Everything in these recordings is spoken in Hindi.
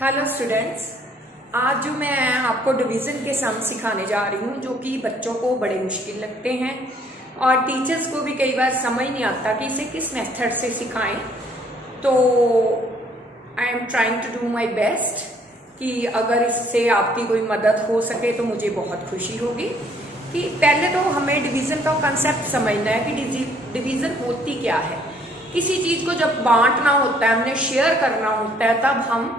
हेलो स्टूडेंट्स, आज जो मैं आपको डिवीज़न के सम सिखाने जा रही हूँ जो कि बच्चों को बड़े मुश्किल लगते हैं और टीचर्स को भी कई बार समझ नहीं आता कि इसे किस मेथड से सिखाएं। तो I am trying to do my best कि अगर इससे आपकी कोई मदद हो सके तो मुझे बहुत खुशी होगी। कि पहले तो हमें डिवीज़न का कंसेप्ट समझना है कि डिवीज़न होती क्या है। किसी चीज़ को जब बांटना होता है, हमने शेयर करना होता है, तब हम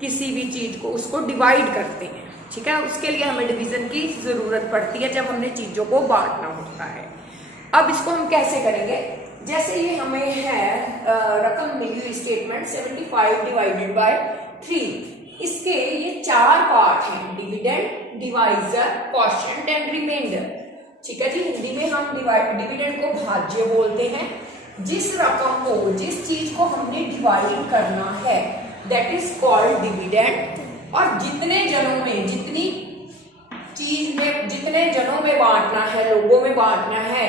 किसी भी चीज को उसको डिवाइड करते हैं। ठीक है, उसके लिए हमें डिवीजन की जरूरत पड़ती है जब हमने चीजों को बांटना होता है। अब इसको हम कैसे करेंगे? जैसे ये हमें है रकम मिली हुई स्टेटमेंट 75 डिवाइडेड बाय 3। इसके ये चार पार्ट हैं: dividend, divisor, quotient and remainder. ठीक है जी, हिंदी में हम डिविडेंड को भाज्य बोलते हैं। जिस रकम को, जिस चीज को हमने डिवाइड करना है दैट इज कॉल्ड डिविडेंड। और जितने जनों में, जितनी चीज में, जितने जनों में बांटना है, लोगों में बांटना है,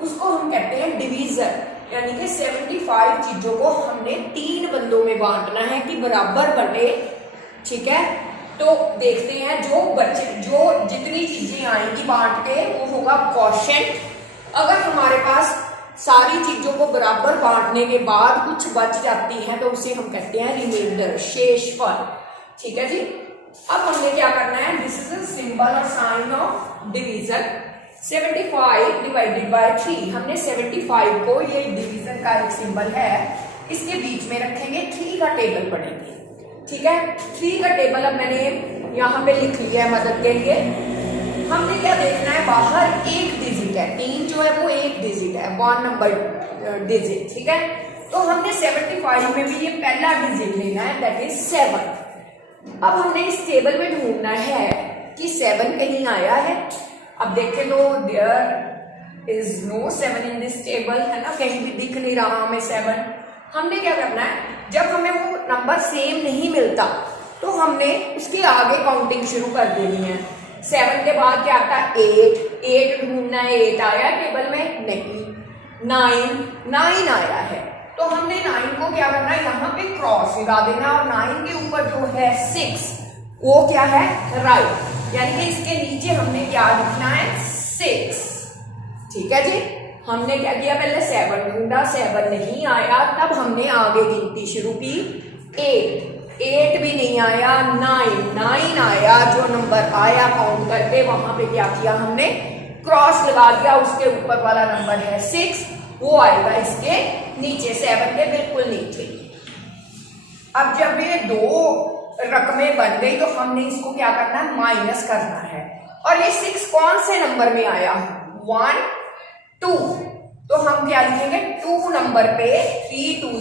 उसको हम कहते हैं डिवीजर। यानी कि 75 चीजों को हमने 3 बंदों में बांटना है कि बराबर बने। ठीक है, तो देखते हैं जो जितनी चीजें आएंगी बांट के वो होगा क्वोशिएंट। अगर हमारे पास सारी चीजों को बराबर बांटने के बाद कुछ बच जाती है तो उसे हम कहते हैं रिमाइंडर, शेषफल। ठीक है जी, अब हमने क्या करना है? दिस इज अ सिंबल और sign of division. 75 divided by 3, हमने 75 को, ये डिवीजन का एक सिंबल है, इसके बीच में रखेंगे, 3 का टेबल पढ़ेंगे। ठीक है, 3 का टेबल अब मैंने यहाँ पे लिख लिया है मदद के लिए। हमने क्या देखना है? बाहर एक डिजिट है, 3 जो है वो एक डिजिट है, 1 नंबर डिजिट। ठीक है, तो हमने 75 में भी ये पहला डिजिट लेना है, दैट इज 7। अब हमने इस टेबल में ढूंढना है कि 7 कहीं आया है। अब देखें तो there is no 7 in this table, है ना, कहीं भी दिख नहीं रहा हमें 7। हमने क्या करना है? जब हमें वो नंबर सेम नहीं मिलता तो हमने उसके आगे काउंटिंग शुरू कर देनी है। 7 के बाद क्या आता है? 8 ढूंढना है। 8 आया टेबल में? नहीं। 9 आया है, तो हमने 9 को क्या करना है? यहाँ पे क्रॉस लगा देना और 9 के ऊपर जो है 6, वो क्या है? राइट। यानी कि इसके नीचे हमने क्या लिखना है? 6। ठीक है जी, हमने क्या किया? पहले 7 ढूंढा, 7 नहीं आया, तब हमने आगे गिनती शुरू की। 8 भी नहीं आया, 9 आया। जो नंबर आया काउंट करके वहां पे क्या किया? हमने क्रॉस लगा दिया, उसके ऊपर वाला नंबर है 6, वो आएगा इसके नीचे, 7 के बिल्कुल नीचे। अब जब ये 2 रकमें बन गई तो हमने इसको क्या करना है? माइनस करना है। और ये 6 कौन से नंबर में आया? 1, 2। तो हम क्या लिखेंगे? 2 नंबर पे 3 2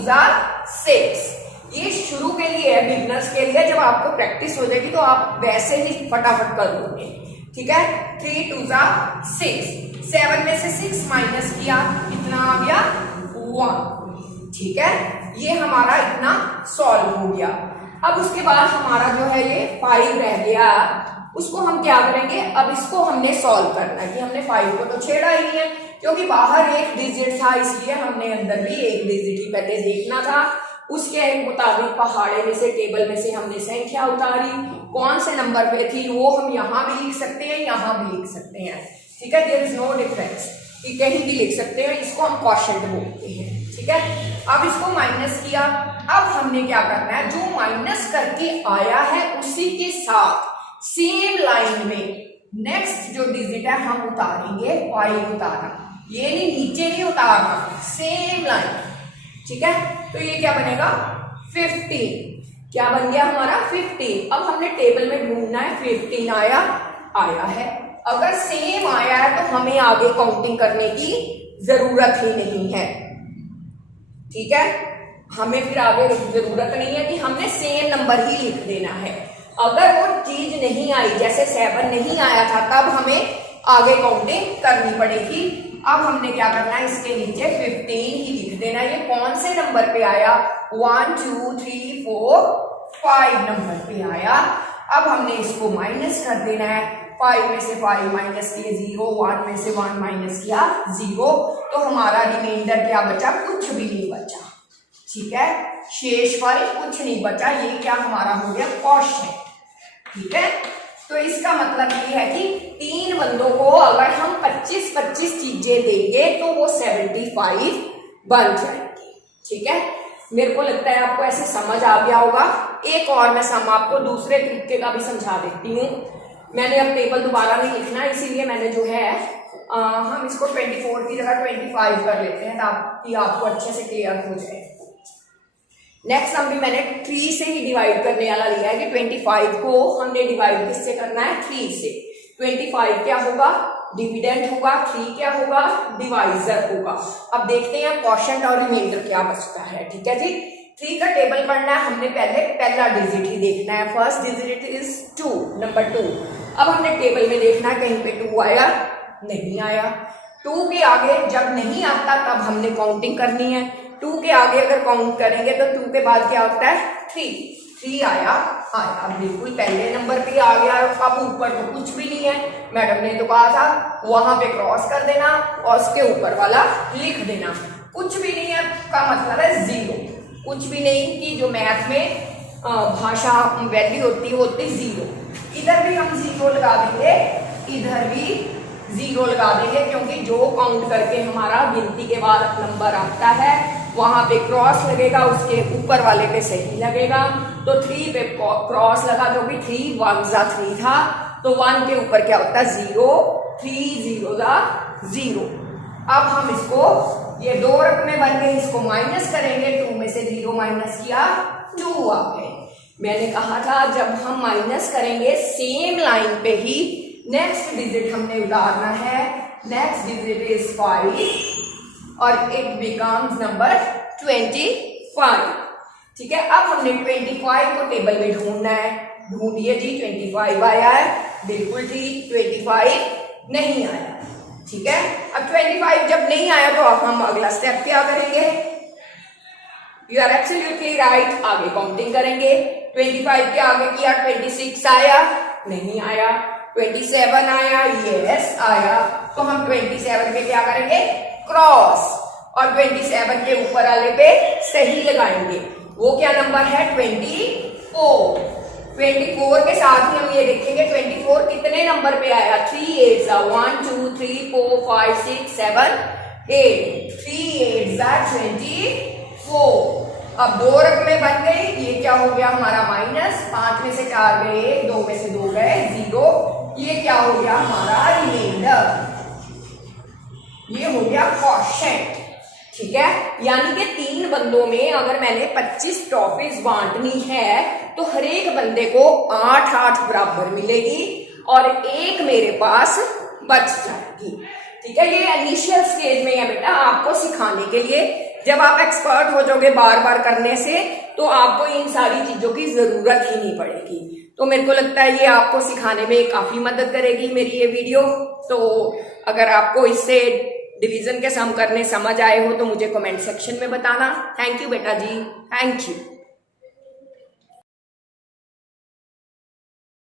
6। ये शुरू के लिए है, बिगनर्स के लिए। जब आपको प्रैक्टिस हो जाएगी तो आप वैसे ही फटाफट कर दोगे। ठीक है, 3 2 6। 7 में से 6 माइनस किया, कितना आ गया? 1। ठीक है, ये हमारा इतना सॉल्व हो गया। अब उसके बाद हमारा जो है ये 5 रह गया, उसको हम क्या करेंगे? अब इसको हमने सॉल्व करना है कि हमने 5 को तो छेड़ा ही नहीं है, क्योंकि बाहर एक डिजिट था, इसलिए हमने अंदर भी एक डिजिट ही पहले देखना था। उसके मुताबिक पहाड़े में से, टेबल में से हमने संख्या उतारी, कौन से नंबर पे थी वो हम यहाँ भी लिख सकते हैं, यहाँ भी लिख सकते हैं। ठीक है, देयर इज नो डिफरेंस, कि कहीं भी लिख सकते हैं। इसको हम क्वोशिएंट बोलते हैं। ठीक है, अब इसको माइनस किया। अब हमने क्या करना है? जो माइनस करके आया है उसी के साथ सेम लाइन में नेक्स्ट जो डिजिट है हम उतारेंगे। 5 उतारा, ये नहीं, नीचे नहीं उतारना, सेम लाइन। ठीक है, तो ये क्या बनेगा? 15। क्या बन गया हमारा? 15। अब हमने टेबल में ढूंढना है, 15 आया है। अगर सेम आया है तो हमें आगे काउंटिंग करने की जरूरत ही नहीं है। ठीक है, हमें फिर आगे जरूरत नहीं है कि हमने सेम नंबर ही लिख देना है। अगर वो चीज नहीं आई, जैसे 7 नहीं आया था, तब हमें आगे काउंटिंग करनी पड़ेगी। अब हमने क्या करना है? इसके नीचे 15 ही लिख देना। ये कौन से नंबर पे आया? 1 2 3 4 5 नंबर पे आया। अब हमने इसको माइनस कर देना है। 5 में से 5 माइनस किए 0, 1 में से 1 माइनस किया 0, तो हमारा रिमाइंडर क्या बचा? कुछ भी नहीं बचा। ठीक है, शेषफल कुछ नहीं बचा, ये क्या हमारा हो गया क्वोशिएंट। ठीक है, तो इसका मतलब ये है कि 3 बंदों को अगर हम 25-25 चीजें देंगे तो वो 75 बन जाएंगे। ठीक है, मेरे को लगता है आपको ऐसे समझ आ गया होगा। एक और मैं सम आपको दूसरे तरीके का भी समझा देती हूँ। मैंने अब टेबल दोबारा नहीं लिखना, इसीलिए मैंने जो है हम इसको 24 की जगह 25 कर लेते हैं ताकि आपको अच्छे से क्लियर हो जाए। नेक्स्ट सम भी मैंने 3 से ही डिवाइड करने वाला लिया है कि 25 को हमने डिवाइड किससे करना है, 3 से। 25 क्या होगा, डिविडेंड होगा, 3 क्या होगा, डिवाइजर होगा। अब देखते हैं क्वोशिएंट और रिमाइंडर क्या बचता है। ठीक है जी, 3 का टेबल पढ़ना है हमने, पहले पहला डिजिट ही देखना है। First digit is 2, number 2। अब हमने टेबल में देखना है कहीं पे 2 आया, नहीं आया। 2 के आगे जब नहीं आता तब हमने काउंटिंग करनी है। 2 के आगे अगर काउंट करेंगे तो 2 के बाद क्या होता है, 3 आया, बिल्कुल पहले नंबर पे आ गया। अब ऊपर तो कुछ भी नहीं है, मैडम ने तो कहा था वहां पे क्रॉस कर देना और उसके ऊपर वाला लिख देना। कुछ भी नहीं है का मतलब है 0, कुछ भी नहीं की जो मैथ में भाषा वैल्यू होती 0। इधर भी हम 0 लगा देंगे, इधर भी 0 लगा देंगे, क्योंकि जो काउंट करके हमारा गिनती के बाद नंबर आता है वहां पे क्रॉस लगेगा, उसके ऊपर वाले पे सही लगेगा। तो 3 पे क्रॉस लगा, जो भी 3 1 जा 3 था, तो 1 के ऊपर क्या होता है 0, 3 0 जा 0। अब हम इसको, ये 2 रकमें बन गई, इसको माइनस करेंगे, 2 में से 0 माइनस किया 2 आ गए। मैंने कहा था जब हम माइनस करेंगे सेम लाइन पे ही नेक्स्ट डिजिट हमने उतारना है। नेक्स्ट डिजिट इज 5 और इट बिकम्स नंबर 25। ठीक है, अब हमने 25 को टेबल में ढूंढना है। ढूंढिए जी, 25 आया है, बिल्कुल ठीक। 25 नहीं आया। ठीक है, अब 25 जब नहीं आया तो अब हम अगला स्टेप क्या करेंगे, यू आर एब्सोल्युटली राइट, आगे काउंटिंग करेंगे। 25 के आगे किया, 26 आया, नहीं आया। 27 आया, यस आया। तो हम 27 पे क्या करेंगे, क्रॉस, और 27 के ऊपर वाले पे सही लगाएंगे। वो क्या नंबर है, 24। 24 के साथ ही हम ये देखेंगे 24 कितने नंबर पे आया, 3 8 1 2 3 4 5 6 7 8, 3 8 24। अब 2 रकमें बन गई, ये क्या हो गया हमारा माइनस, 5 में से 4 गए, 2 में से 2 गए 0। ये क्या हो गया हमारा रिमाइंडर, ये हो गया क्वोशिएंट। ठीक है, यानी कि 3 बंदों में अगर मैंने 25 टॉफीज बांटनी है तो हर एक बंदे को 8-8 बराबर मिलेगी और एक मेरे पास बच जाएगी। ठीक है, ये इनिशियल स्टेज में है बेटा, आपको सिखाने के लिए। जब आप एक्सपर्ट हो जाओगे बार बार करने से तो आपको इन सारी चीजों की जरूरत ही नहीं पड़ेगी। तो मेरे को लगता है ये आपको सिखाने में काफी मदद करेगी मेरी ये वीडियो। तो अगर आपको इससे डिवीजन के सम करने समझ आए हो तो मुझे कमेंट सेक्शन में बताना। थैंक यू बेटा जी, थैंक यू।